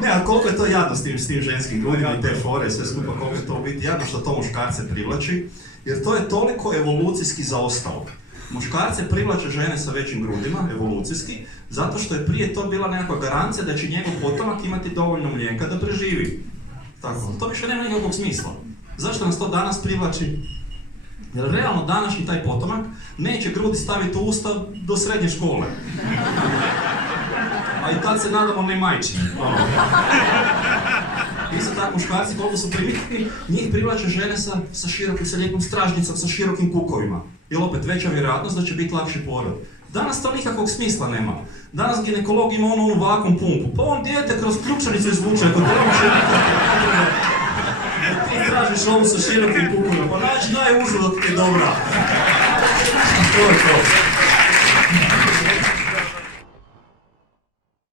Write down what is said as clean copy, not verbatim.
Ne, a koliko je to jadno s tim ženskim grudima i te fore, sve skupa, koliko je to u biti jadno što to muškarce privlači, jer to je toliko evolucijski zaostalo. Muškarce privlače žene sa većim grudima, evolucijski, zato što je prije to bila nekakva garancija da će njegov potomak imati dovoljno mlijeka da preživi. Tako, to više nema nikakvog smisla. Zašto nas to danas privlači? Jer realno današnji taj potomak neće grudi staviti u usta do srednje škole. A i tad se nadamo ne majčini. Isto tako muškarci koliko su primitivni, njih privlače žene sa lijepom stražnicom, sa širokim kukovima. Jer opet veća vjerojatnost da će biti lakši porod. Danas to nikakvog smisla nema. Danas ginekolog ima onu vakuum pumpu, pa on dijete kroz ključanicu izvuče, ako treba će ti tražiš ovu sa širokim kukovima, pa nađi najužu da ti je dobra. To je to.